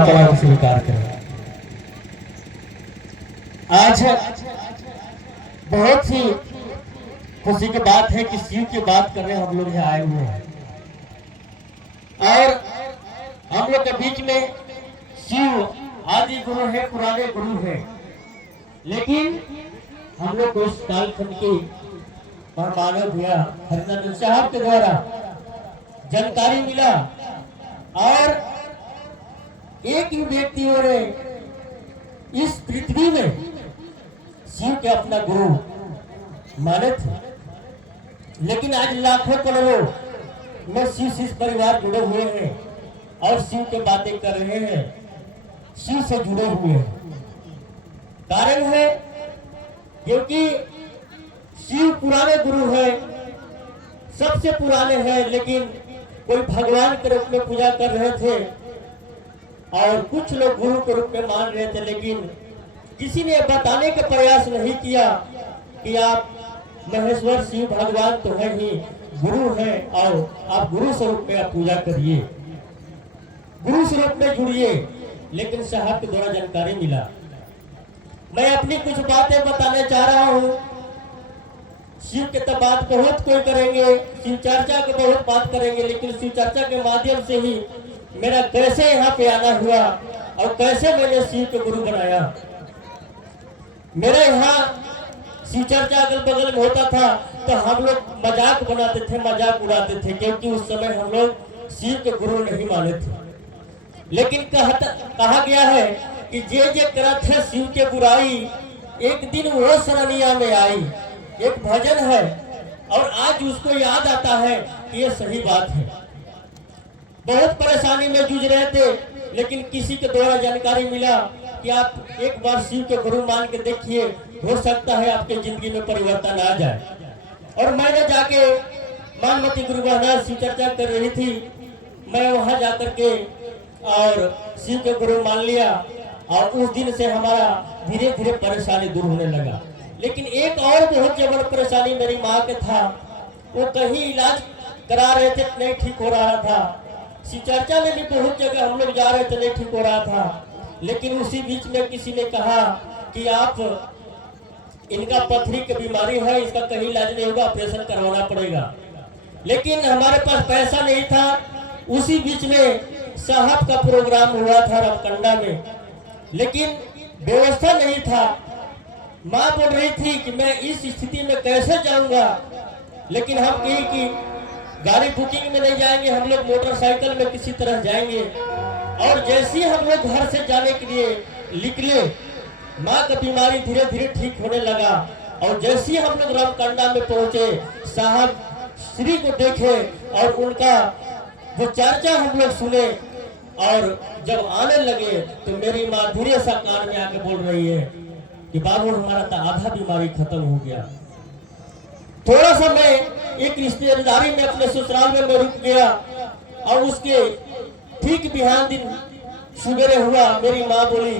स्वीकार करें। आज बहुत ही खुशी की बात है कि शिव की बात करने हम लोग यहाँ आए हुए हैं और हम लोग के बीच में शिव आदि गुरु है, पुराने गुरु है, लेकिन हम लोग को इस कालखंड की मानव भैया हरिनंदन साहब के द्वारा जानकारी मिला और एक ही व्यक्तियों ने इस पृथ्वी में शिव के अपना गुरु माने थे, लेकिन आज लाखों करोड़ों में शिव शिष्य परिवार जुड़े हुए हैं और शिव के बातें कर रहे हैं, शिव से जुड़े हुए हैं। कारण है क्योंकि शिव पुराने गुरु है, सबसे पुराने हैं, लेकिन कोई भगवान के रूप में पूजा कर रहे थे और कुछ लोग गुरु के रूप में मान रहे थे, लेकिन किसी ने बताने का प्रयास नहीं किया कि आप महेश्वर शिव भगवान तो है ही, गुरु है और आप गुरु स्वरूप में आप पूजा करिए, गुरु स्वरूप में जुड़िए। लेकिन साहब के द्वारा जानकारी मिला। मैं अपनी कुछ बातें बताने चाह रहा हूँ। शिव के तो बात बहुत कोई करेंगे, शिव चर्चा के बहुत बात करेंगे, लेकिन शिव चर्चा के माध्यम से ही मेरा कैसे यहाँ पे आना हुआ और कैसे मैंने शिव के गुरु बनाया। मेरे यहाँ शिव चर्चा अगल बगल में होता था तो हम लोग मजाक बनाते थे, मजाक उड़ाते थे, क्योंकि उस समय हम लोग शिव के गुरु नहीं माने थे। लेकिन कहा गया है कि जे करत है शिव के बुराई, एक दिन वो शरणिया में आई। एक भजन है और आज उसको याद आता है कि ये सही बात है। बहुत परेशानी में जूझ रहे थे, लेकिन किसी के द्वारा जानकारी मिला कि आप एक बार शिव के गुरु मान के देखिए, हो सकता है आपके जिंदगी में परिवर्तन आ जाए। और मैंने जाके मानमती गुरु बहना शिव चर्चा कर रही थी, मैं वहां जाकर के और शिव के गुरु मान लिया और उस दिन से हमारा धीरे धीरे परेशानी दूर होने लगा। लेकिन एक और बहुत जबर परेशानी मेरी माँ के था, वो कहीं इलाज करा रहे थे, नहीं ठीक हो रहा था। शिव चर्चा में भी बहुत जगह हम लोग जा रहे थे, नहीं ठीक हो रहा था। लेकिन उसी बीच में किसी ने कहा कि आप इनका पथरी की बीमारी है, इसका कहीं इलाज नहीं होगा, ऑपरेशन करवाना पड़ेगा। लेकिन हमारे पास पैसा नहीं था। उसी बीच में साहब का प्रोग्राम हुआ था रामकंडा में, लेकिन व्यवस्था नहीं था। माँ बोल रही थी कि मैं इस स्थिति में कैसे जाऊंगा, लेकिन हम कही कि गाड़ी बुकिंग में नहीं जाएंगे, हम लोग मोटरसाइकिल में किसी तरह जाएंगे। और जैसे ही हम लोग घर से जाने के लिए निकले, माँ का बीमारी धीरे धीरे ठीक होने लगा। और जैसे ही हम लोग रामकंडा में पहुंचे, साहब श्री को देखे और उनका जो चर्चा हम लोग सुने, और जब आने लगे तो मेरी माँ धीरे सा कान में आके बोल रही है कि बाबू हमारा तो आधा बीमारी खत्म हो गया। थोड़ा सा मैं एक रिश्तेदारी में अपने ससुराल में मैं रुक गया और उसके ठीक बिहान दिन सुबेरे हुआ, मेरी माँ बोली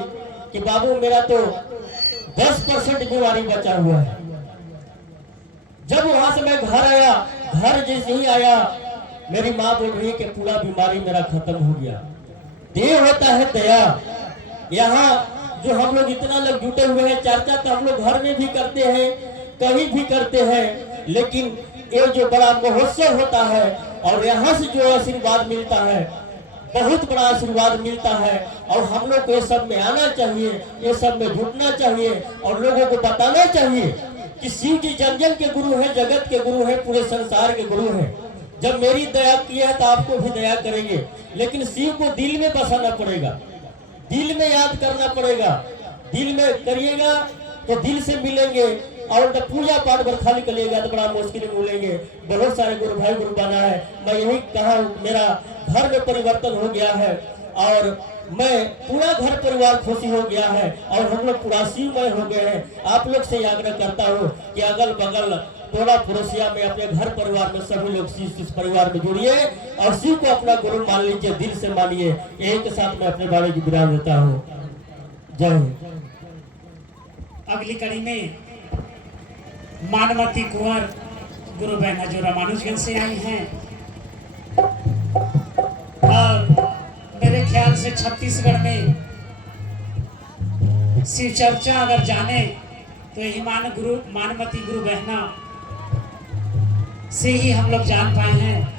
कि बाबू मेरा तो 10% बीमारी बचा हुआ है। जब वहां से मैं घर आया, घर जैसे ही आया, मेरी माँ बोल रही है कि पूरा बीमारी मेरा खत्म हो गया। देव होता है दया। यहाँ जो हम लोग इतना लोग जुटे हुए हैं, चर्चा तो हम लोग घर में भी करते हैं, कहीं भी करते हैं, लेकिन ये जो बड़ा महोत्सव होता है और यहाँ से जो आशीर्वाद मिलता है, बहुत बड़ा आशीर्वाद मिलता है। और हम लोग को ये सब में आना चाहिए, ये सब में जुटना चाहिए और लोगों को बताना चाहिए कि शिव जी जन जन के गुरु हैं, जगत के गुरु हैं, पूरे संसार के गुरु हैं। जब मेरी दया की है तो आपको भी दया करेंगे, लेकिन शिव को दिल में बसाना पड़ेगा, दिल में याद करना पड़ेगा। दिल में करिएगा तो दिल से मिलेंगे, और जब पूजा पाठ पर खाली करिएगा तो बड़ा मुश्किल में मिलेंगे। बहुत सारे गुरु भाई गुरु बना है। मैं यही कहा, मेरा घर में परिवर्तन हो गया है और मैं पूरा घर परिवार खुशी हो गया है और हम लोग पूरा शिवमय हो गए हैं। आप लोग से आग्रह करता हूँ कि अगल बगल टोला पड़ोसिया में अपने घर परिवार में सभी लोग शिव परिवार में जुड़िए और शिव को अपना गुरु मान लीजिए, दिल से मानिए। यही के साथ मैं अपने बारे की विराम देता हूँ। जय हिंद। अगली कड़ी में मानमती कुंवर गुरु बहना जो रामानुजगंज से आई हैं और मेरे ख्याल साल से छत्तीसगढ़ में शिव चर्चा अगर जाने तो यही मानमती गुरु बहना से ही हम लोग जान पाए हैं।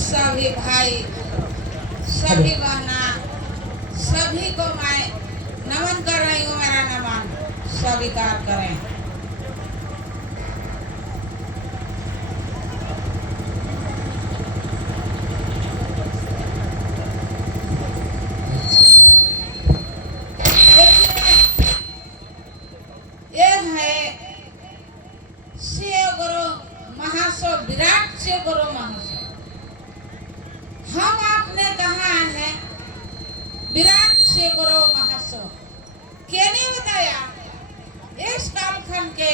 सभी भाई, सभी बहना, सभी को मैं नमन कर रही हूँ। मेरा नमन स्वीकार करें। ये है शिव गुरु महासव, विराट शिव गुरु महासव। हम आपने कहा है विराट से गुरु महासव केने बताया इस कालखंड के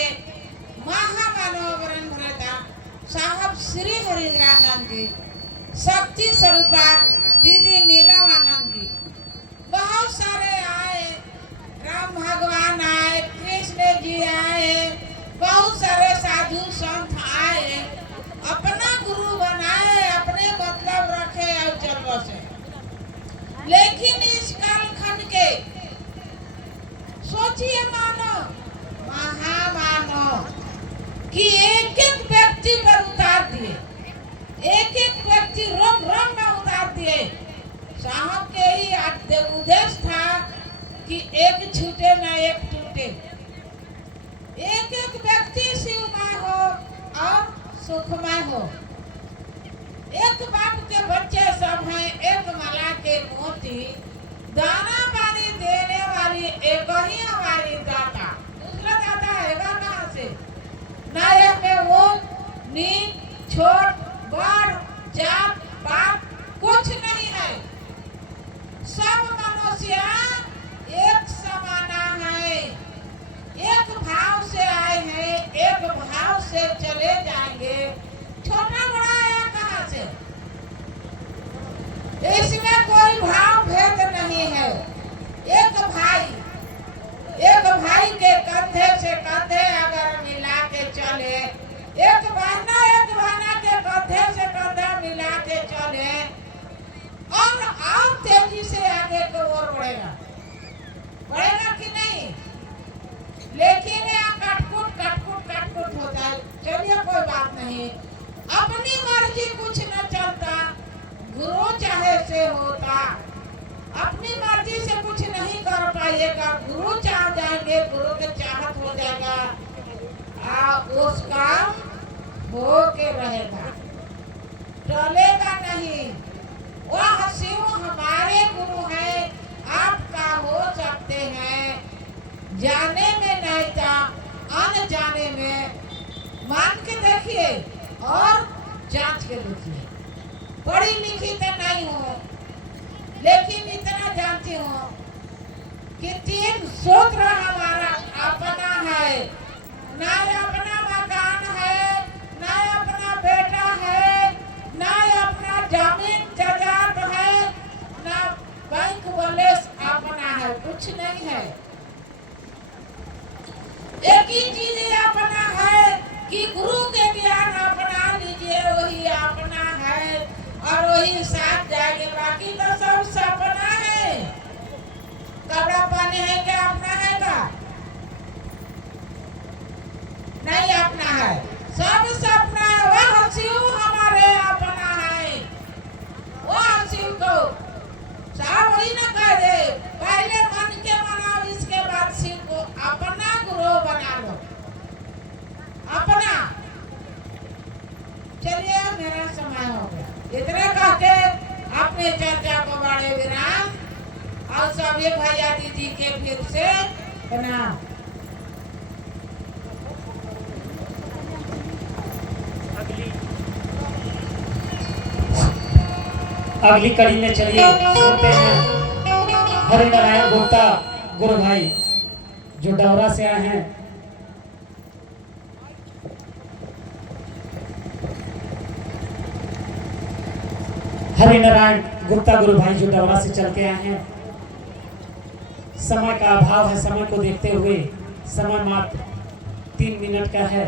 महामानव साहब श्री हरिद्रानंद जी, शक्ति स्वरूपा दीदी नीलमानंद जी, बहुत सारे आए, राम भगवान आए, कृष्ण जी आए, बहुत सारे साधु संत आए, अपना गुरु बनाए, अपने मतलब रखे और चल बसे। लेकिन इस कालखंड के सोचिए मानो, महामानो कि एक एक व्यक्ति पर उतार दिए, एक एक व्यक्ति रोम रोम में उतार दिए। साहब के ही उद्देश्य था कि एक छूटे न एक टूटे, एक एक व्यक्ति शिवमय हो और सुखमय हो। एक बाप के बच्चे सब हैं, एक मला के मोती, दाना पानी देने वाली एक ही हमारी दाता, दूसरा दाता हैगा कहाँ से? ना में वो नीच छोट बड़ जात पात कुछ नहीं है। सब मनुष्य एक समाना है, एक भाव से आए हैं, एक भाव से चले जाएंगे। छोटा बड़ा आया कहाँ से? इसमें कोई भाव भेद नहीं है। एक भाई के कंधे से कंधे अगर मिला के चले, एक बहना के कंधे से कंधा मिला के चले और तेजी से आगे की ओर बढ़ेगा कि नहीं? लेकिन यहाँ कटकुट होता है। चलिए कोई बात नहीं, अपनी मर्जी कुछ न चलता, गुरु चाहे से होता। अपनी मर्जी से कुछ नहीं कर पाइएगा, गुरु चाह जाएंगे, गुरु के चाहत हो जाएगा, उस काम हो के रहेगा, टलेगा नहीं। वह शिव हमारे गुरु है, आपका हो सकते हैं, जाने में नहीं था, अनजाने में। मान के देखिए और जांच के देखिए। पढ़ी लिखी तो नहीं हो, लेकिन इतना जानती हूँ कि 3 सूत्र हमारा अपना है। ना अपना मकान है, ना अपना बेटा है, ना अपना जमीन जायदाद है, ना बैंक कुछ नहीं है। एक ही चीज अपना है कि गुरु के ज्ञान अपना लीजिए, वही अपना है और वही साथ जाएंगे। बाकी तो सब सपना है। कपड़ा पहने है क्या अपना है का? नहीं अपना है, सब सपना है। वह शिव हमारे अपना है। वह शिव को साहब वही ना कह दे, पहले मन के मनाओ, इसके बाद शिव को अपना गुरु बना लो, अपना। चलिए मेरा समय हो गया, इतने कहते अपने चर्चा को बड़े विराम और सभी भैया दीदी के फिर से प्रणाम। अगली कड़ी में चलिए सुनते हैं हरिनारायण गुप्ता गुरु भाई जो डवरा से आए हैं। हरिनारायण गुप्ता गुरु भाई जो डवरा से चल के आए हैं। समय का अभाव है, समय को देखते हुए समय मात्र 3 मिनट का है।